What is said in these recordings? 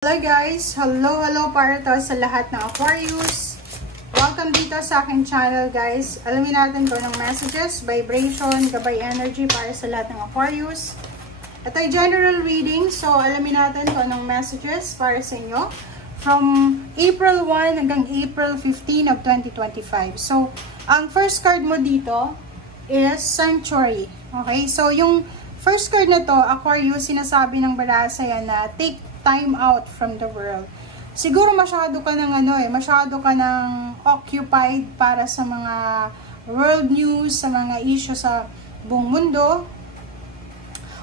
Hello guys! Hello para to sa lahat ng Aquarius. Welcome dito sa aking channel guys. Alamin natin kung anong messages, vibration, gabay energy para sa lahat ng Aquarius. Ito ay general reading, so alamin natin kung anong messages para sa inyo from April 1 hanggang April 15 of 2025. So, ang first card mo dito is Sanctuary. Okay? So, yung first card na to, Aquarius, sinasabi ng baraha sa'yo na take time out from the world. Siguro masyado ka ng masyado ka ng occupied para sa mga world news, sa mga issue sa buong mundo.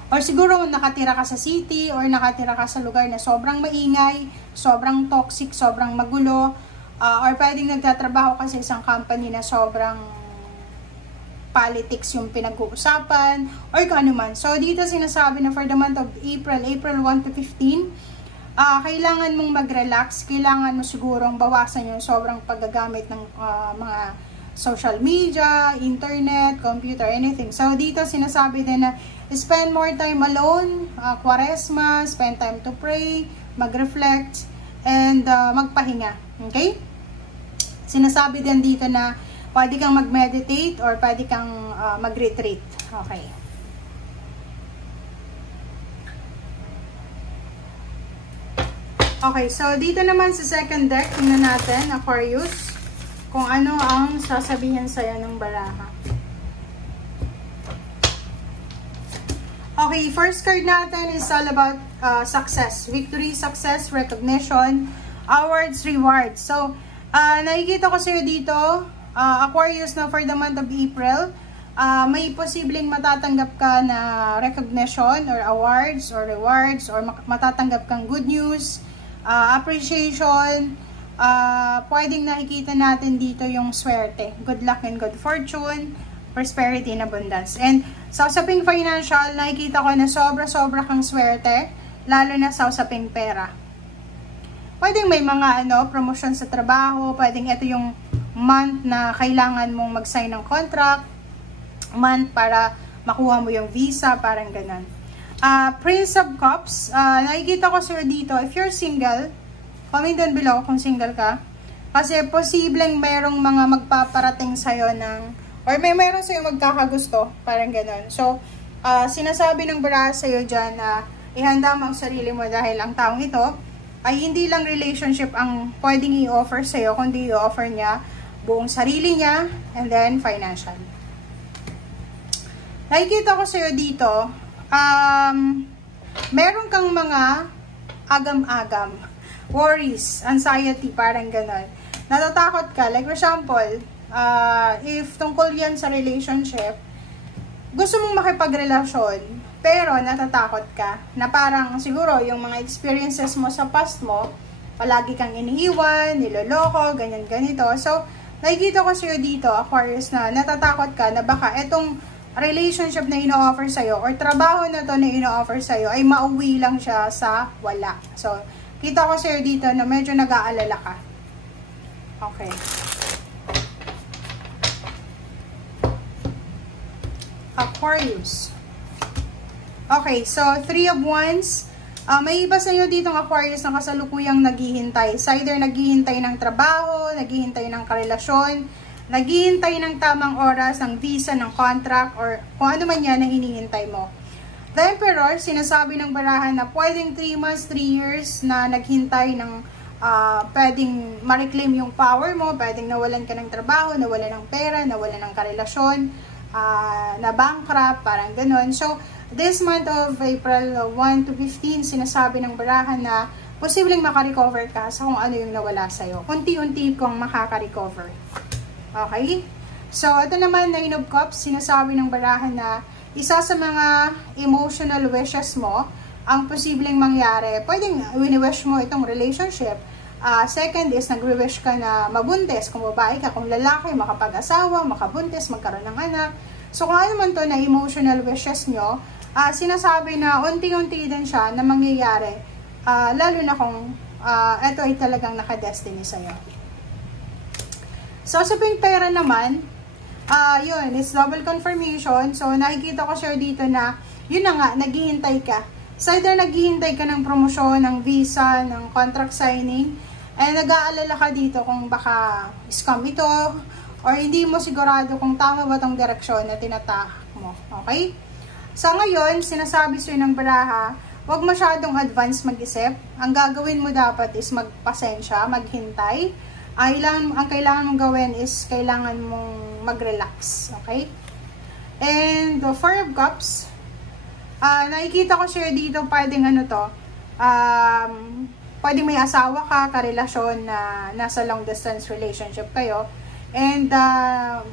Or siguro nakatira ka sa city or nakatira ka sa lugar na sobrang maingay, sobrang toxic, sobrang magulo, or pwedeng nagtatrabaho ka sa isang company na sobrang politics yung pinag-uusapan or kung ano man. So, dito sinasabi na for the month of April 1 to 15, kailangan mong mag-relax, kailangan mo sigurong bawasan yung sobrang paggagamit ng mga social media, internet, computer, anything. So, dito sinasabi din na spend more time alone, Quaresma, spend time to pray, mag-reflect, and magpahinga. Okay? Sinasabi din dito na pwede kang mag-meditate or pwede kang mag-retreat. Okay. Okay, so dito naman sa second deck, tingnan natin, Aquarius, kung ano ang sasabihin sa'yo ng baraha. Okay, first card natin is all about success. Victory, success, recognition, awards, rewards. So, nakikita ko sa'yo dito, Aquarius, na for the month of April, may posibleng matatanggap ka na recognition or awards or rewards or matatanggap kang good news, appreciation, pwedeng nakikita natin dito yung swerte, good luck and good fortune, prosperity and abundance. And sa usaping financial, nakikita ko na sobra-sobra kang swerte, lalo na sa usaping pera. Pwedeng may mga promotion sa trabaho, pwedeng ito yung month na kailangan mong mag-sign ng contract, month para makuha mo yung visa, parang ganun. Prince of Cups, nakikita ko sir dito, if you're single, comment down below kung single ka, kasi posibleng merong mga magpaparating sa'yo ng, or mayroong sa'yo magkakagusto, parang ganun. So, sinasabi ng baraha sa'yo dyan na ihanda mo ang sarili mo dahil ang taong ito ay hindi lang relationship ang pwedeng i-offer sa'yo, kundi i-offer niya buong sarili niya, and then financial. Nakikita ko sa'yo dito, meron kang mga agam-agam, worries, anxiety, parang ganon. Natatakot ka, like for example, if tungkol yan sa relationship, gusto mong makipagrelasyon, pero natatakot ka, na parang siguro yung mga experiences mo sa past mo, palagi kang iniiwan, niloloko, ganyan ganito. So, nakikita ko sa'yo dito, Aquarius, na natatakot ka na baka etong relationship na ino-offer sa'yo or trabaho na to na ino-offer sa'yo ay mauwi lang siya sa wala. So, kita ko sa'yo dito na medyo nag-aalala ka. Okay. Aquarius. Okay, so 3 of Wands. May iba sa inyo dito ng Aquarius na kasalukuyang naghihintay. It's either naghihintay ng trabaho, naghihintay ng karelasyon, naghihintay ng tamang oras, ng visa, ng contract, or kung ano man yan na hinihintay mo. The Emperor, sinasabi ng barahan na pwedeng 3 months, 3 years na naghintay ng pwedeng ma-reclaim yung power mo, pwedeng nawalan ka ng trabaho, nawalan ng pera, nawalan ng karelasyon, na bankrupt, parang ganun. So, this month of April 1 to 15, sinasabi ng barahan na posibleng makarecover ka sa kung ano yung nawala sa'yo. Unti-unti kong makaka-recover. Okay? So, ito naman, Nine of Cups, sinasabi ng barahan na isa sa mga emotional wishes mo, ang posibleng mangyari, pwedeng wini-wish mo itong relationship. Second is, nagre-wish ka na mabuntis, kung babae ka, kung lalaki, makapag-asawa, makabuntis, magkaroon ng anak. So, kung ano man to na emotional wishes nyo, sinasabi na unti-unti din siya na mangyayari, lalo na kung ito ay talagang nakadestiny sa'yo. So, sa pera naman, yun, it's double confirmation. So, nakikita ko siya dito na, yun na nga, naghihintay ka. It's either naghihintay ka ng promosyon, ng visa, ng contract signing, ay nag-aalala ka dito kung baka scam ito, or hindi mo sigurado kung tama ba tong direksyon na tinatahak mo. Okay? So ngayon, sinasabi sa'yo ng baraha, huwag masyadong advance mag-isip. Ang gagawin mo dapat is magpasensya, maghintay. Ang kailangan mong gawin is kailangan mong mag-relax. Okay? And the Four of Cups, nakikita ko siya dito, pwedeng pwedeng may asawa ka, karelasyon na nasa long distance relationship kayo. And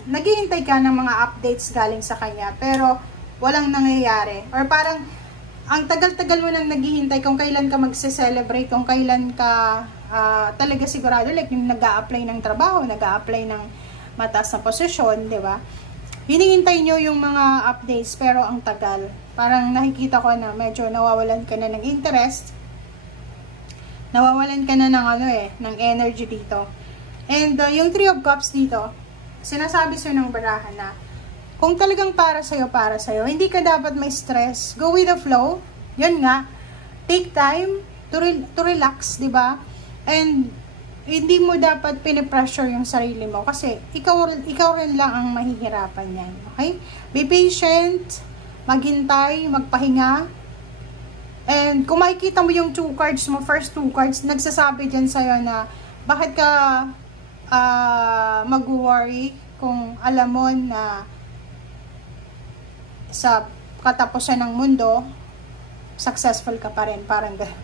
naghihintay ka ng mga updates galing sa kanya, pero walang nangyayari. Or parang ang tagal-tagal mo nang naghihintay kung kailan ka magse-celebrate, kung kailan ka talaga sigurado, like yung nag-a-apply ng trabaho, nag-a-apply ng mataas na posisyon, di ba? Hinihintay nyo yung mga updates, pero ang tagal. Parang nakikita ko na medyo nawawalan ka na ng interest, nawawalan ka na ng ng energy dito. And yung Three of Cups dito, sinasabi sa'yo ng baraha na kung talagang para sa'yo, hindi ka dapat may stress. Go with the flow. Yun nga. Take time to relax, di ba? And hindi mo dapat pinipressure yung sarili mo kasi ikaw rin lang ang mahihirapan yan. Okay? Be patient, maghintay, magpahinga. And kung makikita mo yung first two cards, nagsasabi dyan sa'yo na bakit ka mag-worry kung alam mo na sa katapusan ng mundo, successful ka pa rin. Parang gano'n.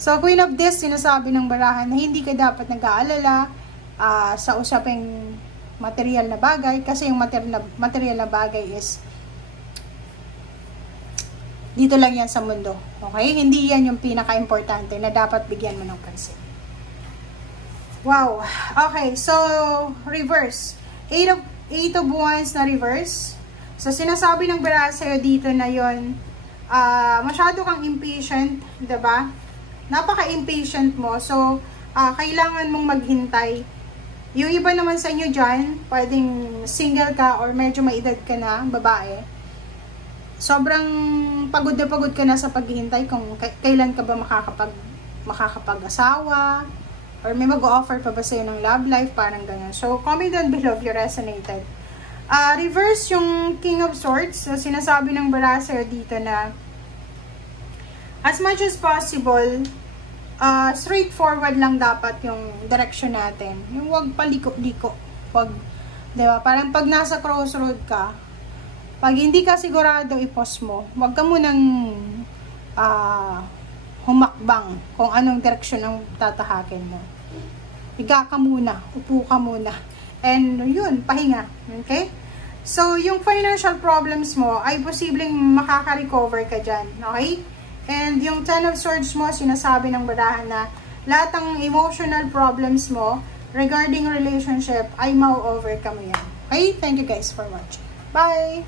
So, Queen of This, sinasabi ng barahan na hindi ka dapat nag-aalala sa usaping material na bagay kasi yung material na bagay is dito lang yan sa mundo. Okay? Hindi yan yung pinaka-importante na dapat bigyan mo ng pansin. Wow. Okay. So, reverse. Eight of Wands na reverse. So, sinasabi ng baraha sa'yo dito na yon masyado kang impatient, diba? Napaka-impatient mo. So, kailangan mong maghintay. Yung iba naman sa inyo dyan, pwedeng single ka or medyo may edad ka na, babae. Sobrang pagod ka na sa paghihintay kung kailan ka ba makakapag-asawa or may mag-offer pa ba sa'yo ng love life, parang ganyan. So, comment down below if you resonated. Reverse yung King of Swords. So, sinasabi ng baraha sa'yo dito na as much as possible, straightforward lang dapat yung direction natin. Yung wag paliko-liko. Wag, diba? Parang pag nasa crossroad ka, pag hindi ka sigurado i-pause mo, wag ka munang humakbang kung anong direction ang tatahakin mo. Higa ka muna, upo ka muna. And yun, pahinga. Okay? So, yung financial problems mo ay posibleng makaka-recover ka dyan. Okay? And yung Ten of Swords mo, sinasabi ng barahan na lahat ng emotional problems mo regarding relationship ay ma-overcome yan. Okay? Thank you guys for watching. Bye!